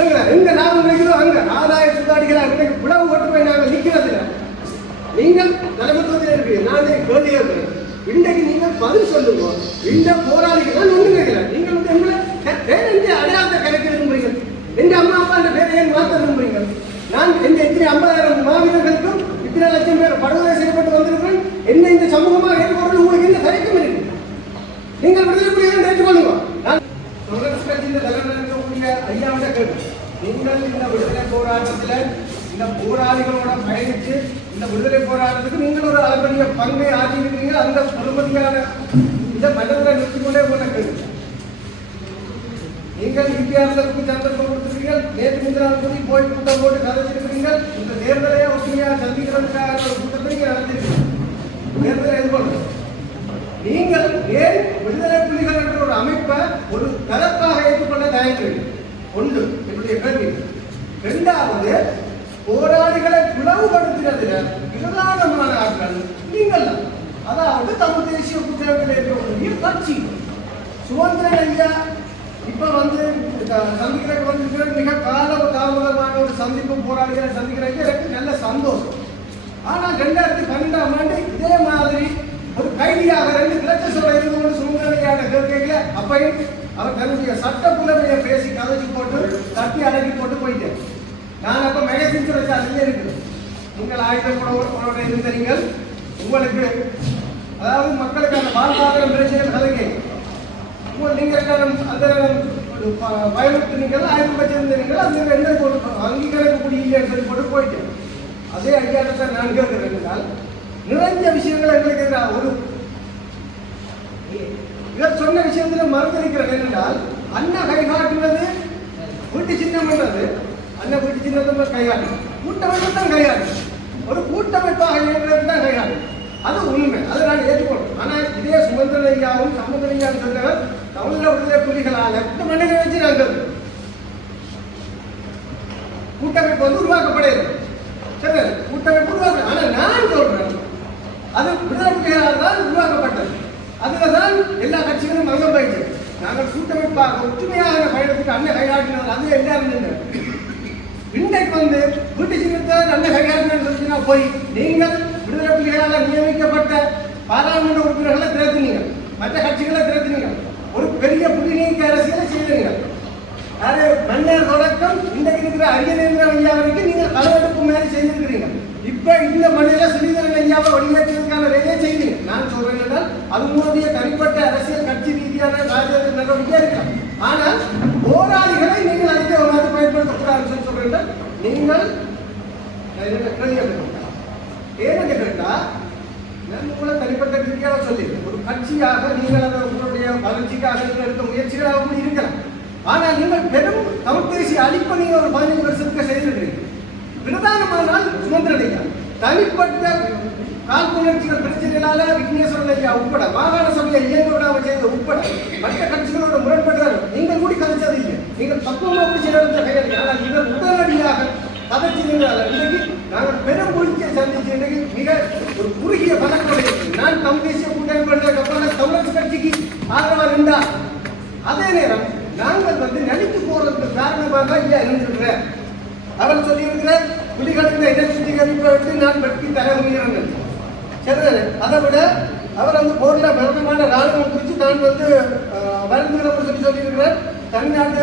எங்க லாபம் கிடைக்கிறோம் அங்க ஆதாய சுதாடிகளா இன்னைக்கு புலவு ஓட்டு போய் நாங்கள் நிற்கிறது நீங்கள் தலைமத்துவத்தில் இருக்கிறீங்க. நான் கேள்வி கேட்கிறேன், இன்றைக்கு நீங்கள் பதில் சொல்லுங்க. இந்த போராளிகள் நான் ஒண்ணு கேட்கிறேன், நீங்கள் வந்து எங்களை அடையாளத்தை கலைக்க விரும்புறீங்க, எந்த அம்மா அப்பா அந்த பேரை ஏன் மாற்ற விரும்புறீங்க? நான் எந்த எத்தனை 50,000 மாவீரர்களுக்கும் இத்தனை லட்சம் பேர் படுகொலை செய்யப்பட்டு வந்திருக்கிறேன். என்ன இந்த சமூகமாக ஏற்றுக்கொண்டு உங்களுக்கு என்ன தயக்கம் இருக்கு? நீங்கள் விடுதலை புலிகளை ஏற்றுக்கொள்ளுங்க. நான் காங்கிரஸ் கட்சியின் தலைவர் இருக்கக்கூடிய ஐயாவிட கேட்கிறேன், நீங்கள் இந்த விடுதலை போராட்டத்தில் இந்த போராளிகளோட பயணித்து இந்த விடுதலை போராட்டத்துக்கு நீங்கள் ஒரு அளப்பரிய பங்கை ஆற்றியிருக்கிறீங்க. அந்த பொறுமதியான இதை மனதில் நிறுத்திக்கொண்டே போன கேள்வி. நீங்கள் இந்தியாவுக்கு சந்தர்ப்பம் கொடுத்துருக்கீர்கள். நேற்று முந்தினால் கூடி போய் கூட்டம் போட்டு கதைச்சிருக்கிறீர்கள். இந்த தேர்தலையே ஒற்றுமையாக சந்திக்கிறதுக்காக ஒரு கூட்டத்தை நீங்கள் நடத்திருக்கீங்க. தேர்தலை எதிர்கொள்ளுங்கள். நீங்கள் ஏன் விடுதலை புலிகள் என்ற ஒரு அமைப்பை ஒரு தரப்பாக ஏற்றுக்கொள்ள தயங்குகிறீர்கள்? ஒன்று என்னுடைய கேள்வி. இரண்டாவது, போராளிகளை பிளவுபடுத்தினதுல பிரதானமான ஆட்கள் நீங்கள், அதாவது தமிழ் தேசிய கூட்டமைப்பில் இருக்கக்கூடிய கட்சி. சுமந்திரன் ஐயா இப்ப வந்து சந்திக்கிறதுக்கு வந்திருக்கிற மிக தாமதமான ஒரு சந்திப்பு, போராளிகளை சந்திக்கிறதுக்கு எனக்கு நல்ல சந்தோஷம். ஆனால் 2012ஆம் ஆண்டு இதே மாதிரி ஒரு கைதியாக 2 கிளச்சோட இருந்து கொண்டு சுமந்திரனையான கேட்கல அப்பையும் அவர் தன்னுடைய சட்ட புலமையை பேசி கதைச்சு போட்டு தட்டி அடக்கி போட்டு போயிட்டேன். நான் அப்ப மேகசின் துறை சார்பில் இருக்கிறேன். நீங்கள் ஆயுதம் கூட இருந்தீர்கள். உங்களுக்கு அதாவது மக்களுக்கு அந்த வாழ்வாதாரம் பிரச்சனைகள் கதைங்க நீங்கள் அந்த பயமுறுத்தினீர்கள், ஆயுதம் வச்சிருந்தீர்கள். அந்த என்ன அங்கீகரிக்கக்கூடிய இல்லைன்னு சொல்லி போட்டு போயிட்டேன். அதே ஐயாட்டத்தை நான் கேட்கிறேன் என்றால் நிறைய விஷயங்கள் எங்களுக்கு ஒரு இவர் சொன்ன விஷயத்தில் மறுதளிக்கிறேன். என்னென்றால் அண்ணா கைகாட்டுவது வீட்டு சின்னம் என்றது, அண்ணன் வீட்டு சின்னத்தை கைகாட்டு கூட்டமைப்பு தான் கைகாட்டு, ஒரு கூட்டமைப்பாக இயங்குறது தான் கைகாட்டு. அது உண்மை, அதை நான் ஏற்றுக்கொள்றேன். ஆனால் இதே சுமந்திரன் ஐயாவும் சம்பந்தன் ஐயாவும் சொன்னவர் தமிழ் விடுதலை புலிகளால் 8 மணிகளை வச்சு நாங்கள் கூட்டமைப்பு வந்து உருவாக்கப்படுது. சரி, கூட்டமைப்பு உருவாக்க. ஆனால் நான் சொல்றேன் அது விடுதலை புலிகளால் தான் உருவாக்கப்பட்டது. அதில் தான் எல்லா கட்சிகளும் அங்கம் போயிடுச்சு. நாங்கள் கூட்டமைப்பாக ஒற்றுமையாக பயணத்துக்கு அண்ணன் கைகாட்டினது அது எல்லாரும் இன்றைக்கு வந்து வீட்டு சின்னத்தை அண்ணன் கைகாட்டினா போய் நீங்கள் விடுதலை புலிகளால் நியமிக்கப்பட்ட பாராளுமன்ற உறுப்பினர்களை திரட்டினீங்க, மற்ற கட்சிகளை திரட்டினீங்க, ஒரு பெரிய புலிநீக்க அரசியலை செய்தீங்க. அது மன்னர் தொடக்கம் இன்றைக்கு இருக்கிற அரியநேந்திரன் ஐயா வரைக்கும் நீங்கள் கலவெடுப்பு மேலே செய்திருக்கிறீங்க. இப்ப இந்த மண்ணில ஸ்ரீதரன் ஐயாவை வெளியேற்றுவதற்கான வேலையை செய்வீங்க. நான் சொல்றேன் என்றால் அது உங்களுடைய தனிப்பட்ட அரசியல் கட்சி ரீதியான ராஜ்ய நடவடிக்கை இருக்கலாம். ஆனால் போராளிகளை நீங்கள் அதிக பயன்படுத்தக்கூடாதுன்னு சொல்றேன். நீங்கள் ஏன்னு கேட்டா நான் உங்களை தனிப்பட்ட ரீதியாக சொல்லி ஒரு கட்சியாக நீங்கள் அதை உங்களுடைய வளர்ச்சிக்காக நீங்கள் எடுத்த முயற்சிகளாக இருக்கலாம். ஆனால் நீங்கள் பெரும் தமிழ் தேசிய அழிப்பை நீங்கள் ஒரு 15 வருஷத்துக்கு செய்திருக்கிறீங்க. பிரதானமானால் சுமந்திரன் ஐயா தனிப்பட்ட காழ்ப்புணர்ச்சிகள் பிரச்சனைகளால விக்னேஸ்வரன் ஐயா உட்பட மாகாண சபையை இயங்க விடாமல் செய்த உட்பட மற்ற கட்சிகளோட முரண்பட்டார். நீங்கள் கூடி கதைச்சது இல்லை, நீங்கள் பக்குவமாக கூடி செய்த கையாளி. ஆனால் இவர் உடனடியாக கதைச்சிருந்தால் இன்றைக்கு நாங்கள் பெரும் குறிச்சியை சந்திச்சு இன்றைக்கு மிக ஒரு குறுகிய பதக்கோடு நான் தமிழ் தேசிய கூட்டமைப்பு கப்பல தமிழரசு கட்சிக்கு ஆதரவாக இருந்தார். அதே நேரம் நாங்கள் வந்து நடித்து போறதுக்கு காரணமாக ஐயா இருந்திருக்கிறேன். அவர் சொல்லியிருக்கிறார் புலிகளின் இட சுத்திகரிப்பை விட்டு நான் வெட்டி தர முடிகிறேன். சரி, அதை விட அவர் அந்த போரில் மரணமான ராணுவம் குறித்து நான் வந்து வருந்துகிறோம் சொல்லி சொல்லியிருக்கிறார். தமிழ்நாட்டு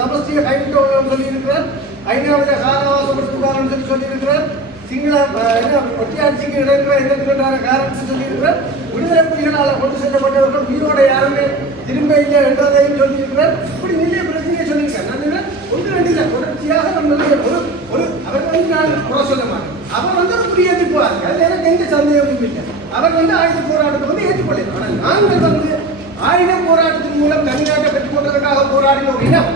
சமஸ்தியை கைவிட்டோம் சொல்லியிருக்கிறார். 5வது காலவாசப்படுத்துவார்னு சொல்லி சொல்லியிருக்கிறார். சிங்கள ஒட்டியாட்சிக்கு இடைக்கிற எதிர்க்கின்றான காரணத்தை சொல்லியிருக்கிறார். விடுதலை புலிகளால் கொண்டு செல்லப்பட்டவர்கள் உயிரோட யாருமே திரும்ப இல்லை என்றதையும் சொல்லியிருக்கிறார். இப்படி நிறைய பிரச்சனையை சொல்லியிருக்கார். நான் ஒன்று ரெண்டு தொடர்ச்சியாக நம்ம ஒரு அவர் வந்து நான் குறை சொல்ல மாட்டேன். அவர் வந்து ஒரு புரிய எதிர்ப்பாரு, அதில் எனக்கு எந்த சந்தேகமும் இல்லை. அவர் வந்து ஆயுத போராட்டத்தை வந்து ஏற்றுக்கொள்ளலாம். ஆனால் நாங்கள் வந்து ஆயுத போராட்டத்தின் மூலம் தமிழ்நாட்டை பெற்றுக் கொண்டதற்காக போராடின ஒரு இனம்.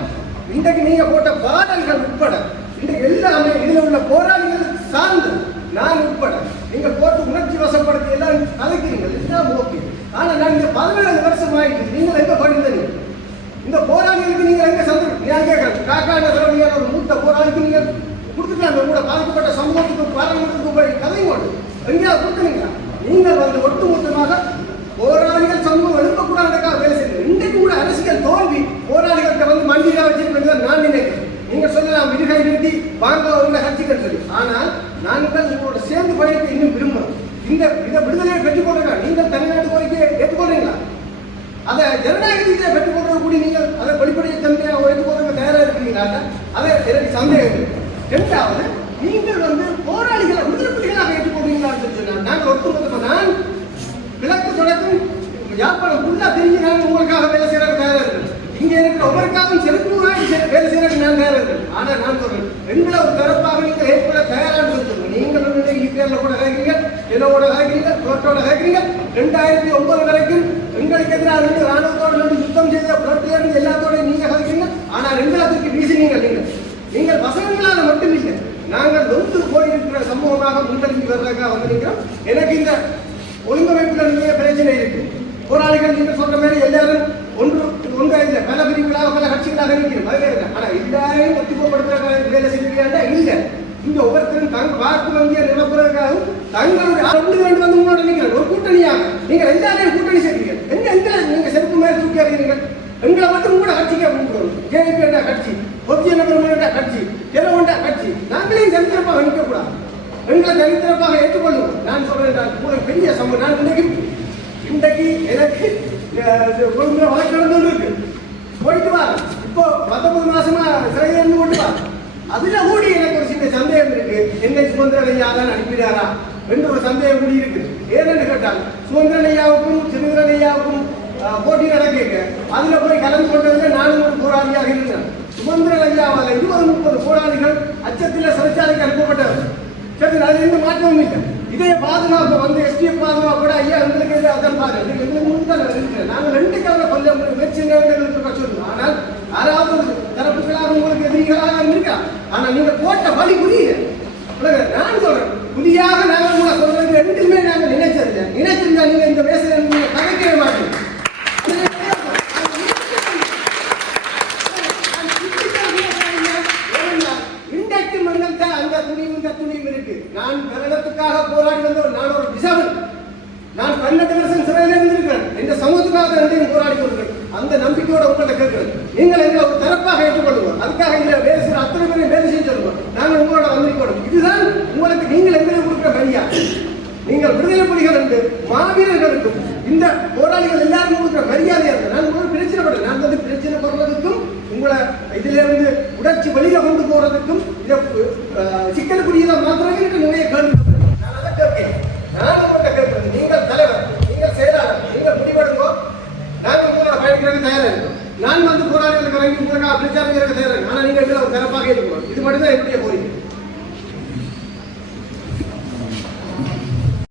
இன்றைக்கு நீங்க போட்ட பாடல்கள் உட்பட இன்றைக்கு எல்லாமே இதில் உள்ள போராளிகள் சார்ந்து நான் உட்பட நீங்க போட்டு உணர்ச்சி வசப்படுத்தி எல்லாம் கலைக்கிறீங்க, எல்லாம் ஓகே. ஆனால் நான் இந்த 17 வருஷம் ஆயிட்டு நீங்கள் எங்க படிந்தீங்க? இந்த போராளிகளுக்கு நீங்க எங்க சந்தர்ப்பம் காக்கா நகரவியான ஒரு மூத்த போராளிக்கு நீங்க கொடுத்துட்டாங்க. கூட பாதிக்கப்பட்ட சமூகத்துக்கு பாராளுமன்றத்துக்கு போய் கதைங்கோடு எங்கேயாவது கொடுத்துனீங்களா? நீங்கள் வந்து ஒட்டுமொத்தமாக போராளிகள் சமூகம் எழுப்பக்கூடாதுக்காக வேலை செய்யுங்க. இன்றைக்கு கூட அரசியல் தோல்வி போராளிகளுக்கு வந்து மண்டியாக வச்சிருக்கிறது நான் நினைக்கிறேன். எல்லாம் விடுகை நிறுத்தி வாங்க உள்ள கட்சிகள் சொல்லி. ஆனால் நாங்கள் உங்களோட சேர்ந்து பயணிக்க இன்னும் விரும்புகிறோம். இதை விடுதலையை பெற்றுக்கொள்றீங்களா? நீங்கள் தனிநாட்டு கோரிக்கையை ஏற்றுக்கொள்றீங்களா? அதை ஜனநாயகத்தை பெற்றுக்கொள்றது கூடி நீங்கள் அதை வெளிப்படையை தன்மையாக ஏற்றுக்கொள்றது தயாராக இருக்கிறீங்களா? அதை எனக்கு சந்தேகம். இரண்டாவது, நீங்கள் போராளிகளை விடுதலை புலிகளாக ஏற்றுக்கொள்றீங்களான்னு சொல்லி சொன்னால் நாங்கள் ஒட்டுமொத்தமாக நான் கிழக்கு தொடக்கம் யாழ்ப்பாணம் ஃபுல்லாக தெரிஞ்சு நான் உங்களுக்காக வேலை செய்யறது தயாராக இருக்கிறேன். இங்கே இருக்கிற ஒவ்வொருக்காகவும் செலுத்துவதாக வேலை செய்யறது நான் தயாராக இருக்கிறேன். ஆனால் நான் சொல்றேன், எங்களை ஒரு தரப்பாக நீங்கள் ஏற்பட தயாரான்னு சொல்லுங்க. நீங்கள் ஈபிஆர்ல கூட கேட்குறீங்க, என்னோட கேட்குறீங்க, புரட்டோட கேட்குறீங்க. 2009 வரைக்கும் எங்களுக்கு எதிராக ரெண்டு ராணுவத்தோடு யுத்தம் செய்த புரட்டிலிருந்து எல்லாத்தோடையும் நீங்க கேட்குறீங்க. ஆனால் எங்களுக்கு வீசினீங்க. நீங்கள் வசனங்களால் மட்டும் இல்லை, நாங்கள் நொந்து போயிருக்கிற சமூகமாக முன்னெடுத்து வர்றதுக்காக வந்திருக்கிறோம். எனக்கு இந்த ஒழுங்கமைப்புல நிறைய பிரச்சனை இருக்கு. போராளிகள் நீங்க சொல்ற மாதிரி எல்லாரும் ஒன்றா இல்லை, பல பிரிவுகளாக பல கட்சிகளாக இருக்கிறோம். ஆனா எல்லாரையும் ஒத்துக்கப்படுத்துற வேலை செய்யறா இல்லை. இங்க ஒவ்வொருத்தரும் தங்க வாக்கு வங்கியை நிரப்புறதுக்காகவும் தங்களுடைய உங்களோட நிற்கிறேன் ஒரு கூட்டணியாக நீங்கள் எல்லாரையும் கூட்டணி செய்கிறீங்க. எங்களை நீங்க செருப்பு மேலே தூக்கி அறிகிறீங்க. எங்களை மட்டும் கூட கட்சிக்கு கூப்பிடுறோம். ஜேபி கட்சி, பொத்திய நபர் கட்சி, தெருவண்டா கட்சி, நாங்களையும் சரித்திரப்பாக நிற்கக்கூடாது. எங்களை சரித்திரப்பாக ஏற்றுக்கொள்ளுவோம். நான் சொல்றேன் பெரிய சம்பவம். நான் இன்றைக்கு எனக்கு வழக்கு நடந்து இருக்கு, போயிட்டு வா. இப்போ 19 மாசமா சிறையில் இருந்து கொண்டு வா. அதுல கூடி எனக்கு ஒரு சின்ன சந்தேகம் இருக்கு. என்னை சுமந்திரன் ஐயா தான் அனுப்பினாரா என்று ஒரு சந்தேகம் கூடி இருக்கு. ஏன்னு கேட்டால் சுமந்திரன் ஐயாவுக்கும் சிறுவரன் ஐயாவுக்கும் போட்டி நடக்க அதுல போய் கலந்து கொண்டதுல நானும் ஒரு போராளியாக இருந்தேன். சுமந்திரன் ஐயாவால் 20-30 போராளிகள் அச்சத்தில் சிறைச்சாலைக்கு அனுப்பப்பட்டவர். சரி, அது எந்த மாற்றமும் இல்லை. இதே பாதுகாப்பு எஸ்டிஎஃப் பாதுகாப்பு கூட ஐயா எங்களுக்கு அதன் பாருங்க. நாங்கள் 2 கால கொஞ்சம் முயற்சி சொல்லுவோம். ஆனால் யாராவது ஒரு தரப்புகளாக உங்களுக்கு எதிரிகளாக இருக்கா. ஆனால் நீங்க போட்ட வழி புரியல. நான் சொல்றேன், புதியாக நாங்கள் கூட சொல்றது ரெண்டுமே நாங்கள் நினைச்சிருந்தா நீங்க இந்த பேசுற நீங்க கதைக்கவே மாட்டீங்க. இன்றைக்கு மண்ணில் தான் அந்த துணியும் இருக்கு. நான் கன்னடத்துக்காக போராடி வந்தவர். நான் ஒரு விசவன். நான் 12 வருஷம் சிறையில் இருந்திருக்கிறேன். இந்த சமூகத்துக்காக ரெண்டையும் போராடி கொண்டிருக்கிறேன். அந்த நம்பிக்கையோட உங்கள்கிட்ட கேட்கிறேன். நீங்கள் எங்களை ஒரு தரப்பாக ஏற்றுக்கொள்வோம். அதுக்காக இந்த வேலை செய்ய அத்தனை பேரையும் வேலை செஞ்சு தருவோம். நாங்கள் உங்களோட வந்திருக்கோம். இதுதான் உங்களுக்கு நீங்கள் எங்களை கொடுக்குற மரியாதை. நீங்கள் விடுதலை புலிகள் என்று மாவீரர்களுக்கும் இந்த போராளிகள் எல்லாரும் கொடுக்குற மரியாதையாக இருக்கு. நான் உங்களுக்கு பிரச்சனைப்பட்டேன். நான் பிரச்சனை படுறதுக்கும் உங்களை இதிலிருந்து உடச்சி வெளியில கொண்டு போறதுக்கும் இதை சிக்கலுக்குரியதை மாத்திரமே எனக்கு நிறைய கேள்வி. நான் அதை கேட்கிறேன். நான் உங்கள்கிட்ட கேட்கிறேன், நீங்கள் தலைவர், நீங்கள் செயலாளர், நீங்கள் முடிவெடுங்கோ. நாங்கள் உங்களோட பயணிக்கிறதுக்கு தயாராக இருக்கோம். நான் போராளிகளுக்கு வாங்கி உங்களுக்காக பிரச்சாரம் செய்யறதுக்கு தயாராக. ஆனால் நீங்கள் ஒரு சிறப்பாக இருக்கணும். இது மட்டும்தான் எப்படி